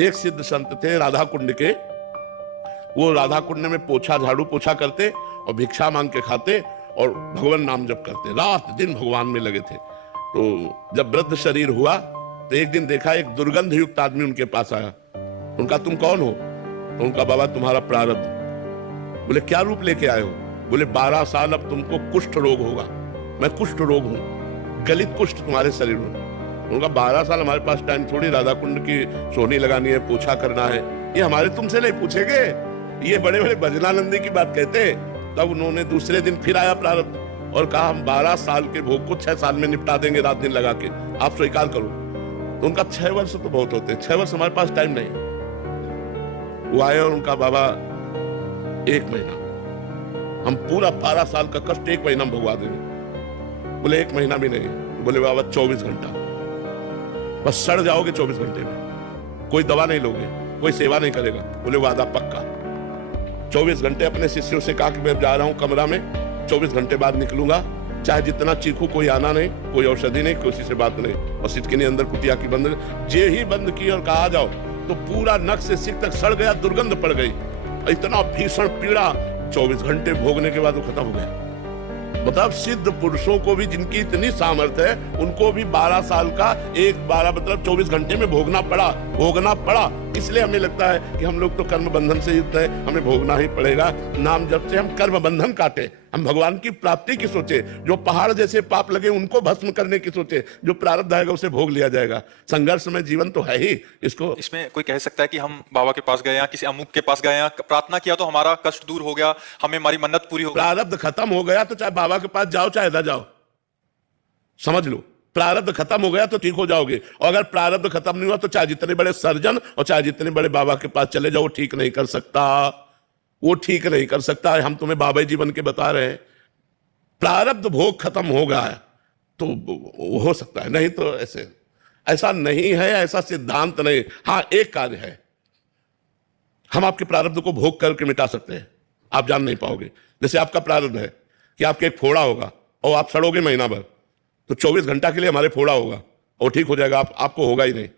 एक सिद्ध संत थे राधा कुंड के। वो राधा कुंड में झाड़ू पोछा करते और भिक्षा मांग के खाते और भगवान नाम जप करते, रात दिन भगवान में लगे थे। तो जब वृद्ध शरीर हुआ तो एक दिन देखा एक दुर्गंध युक्त आदमी उनके पास आया। उनका तुम कौन हो? तो उनका बाबा तुम्हारा प्रारब्ध। बोले क्या रूप लेके आए हो? बोले 12 साल अब तुमको कुष्ठ रोग होगा। मैं कुष्ठ रोग हूं, गलित कुष्ठ तुम्हारे शरीर में। उनका 12 साल हमारे पास टाइम थोड़ी राधा कुंड की सोनी लगानी है, पोछा करना है, ये हमारे तुमसे नहीं पूछेंगे। ये बड़े बड़े भजनानंदी की बात कहते। तब उन्होंने दूसरे दिन फिर आया प्रारब्ध और कहा हम 12 साल के भोग को 6 साल में निपटा देंगे, रात दिन लगा के, आप स्वीकार करो। तो उनका 6 वर्ष तो बहुत होते हैं, 6 वर्ष हमारे पास टाइम नहीं। वो आए और उनका बाबा 1 महीना, हम पूरा 12 साल का कष्ट 1 महीना में भगवा देंगे। बोले 1 महीना भी नहीं। बोले बाबा 24 घंटा, बस सड़ जाओगे 24 घंटे में, कोई दवा नहीं लोगे, कोई सेवा नहीं करेगा। बोले वादा पक्का। 24 घंटे अपने शिष्यों से कहा कि मैं जा रहा हूं कमरा में, 24 घंटे बाद निकलूंगा, चाहे जितना चीखू कोई आना नहीं, कोई औषधि नहीं, किसी से बात नहीं। और सिटकिनी अंदर कुटिया की बंद, जे ही बंद की और कहा जाओ तो पूरा नख से सिर तक सड़ गया, दुर्गंध पड़ गई, इतना भीषण पीड़ा। 24 घंटे भोगने के बाद वो खत्म हो गया। मतलब सिद्ध पुरुषों को भी जिनकी इतनी सामर्थ्य है, उनको भी 12 साल का 24 घंटे में भोगना पड़ा। इसलिए हमें लगता है कि हम लोग तो कर्म बंधन से युक्त है, हमें भोगना ही पड़ेगा। नाम जब से हम कर्म बंधन काटे, हम भगवान की प्राप्ति की सोचे, जो पहाड़ जैसे पाप लगे उनको भस्म करने की सोचे, जो प्रारब्ध आएगा उसे भोग लिया जाएगा। संघर्ष में जीवन तो है ही। इसमें कोई कह सकता है कि हम बाबा के पास गए या किसी अमुक के पास गए, प्रार्थना किया तो हमारा कष्ट दूर हो गया, हमें हमारी मन्नत पूरी हो गई। प्रारब्ध खत्म हो गया तो चाहे बाबा के पास जाओ चाहे ना जाओ, समझ लो, प्रारब्ध खत्म हो गया तो ठीक हो जाओगे। और अगर प्रारब्ध खत्म नहीं हुआ तो चाहे जितने बड़े सर्जन और चाहे जितने बड़े बाबा के पास चले जाओ, ठीक नहीं कर सकता, वो ठीक नहीं कर सकता। हम तुम्हें बाबा जी बन के बता रहे हैं, प्रारब्ध भोग खत्म हो गया है तो हो सकता है, नहीं तो ऐसा नहीं है, ऐसा सिद्धांत नहीं। हाँ, एक कार्य है, हम आपके प्रारब्ध को भोग करके मिटा सकते हैं, आप जान नहीं पाओगे। जैसे आपका प्रारब्ध है कि आपके एक फोड़ा होगा और आप सड़ोगे महीना भर, तो 24 घंटा के लिए हमारे फोड़ा होगा और ठीक हो जाएगा, आपको होगा ही नहीं।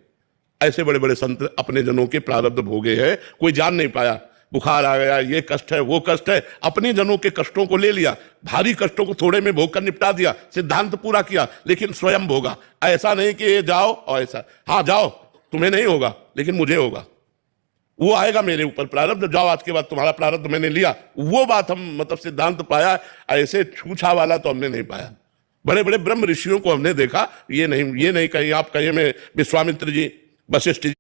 ऐसे बड़े बड़े संत अपने जनों के प्रारब्ध भोगे हैं, कोई जान नहीं पाया। बुखार आ गया, ये कष्ट है, वो कष्ट है, अपने जनों के कष्टों को ले लिया, भारी कष्टों को थोड़े में भोग कर निपटा दिया, सिद्धांत पूरा किया, लेकिन स्वयं भोगा। ऐसा नहीं कि जाओ और ऐसा, हाँ जाओ, तुम्हें नहीं होगा लेकिन मुझे होगा, वो आएगा मेरे ऊपर प्रारब्ध, जाओ आज के बाद तुम्हारा प्रारब्ध मैंने लिया। वो बात हम मतलब सिद्धांत पाया, ऐसे छूछा वाला तो हमने नहीं पाया। बड़े बड़े ब्रह्म ऋषियों को हमने देखा, ये नहीं कहीं आप कहिए में विश्वामित्र जी, वशिष्ठ जी।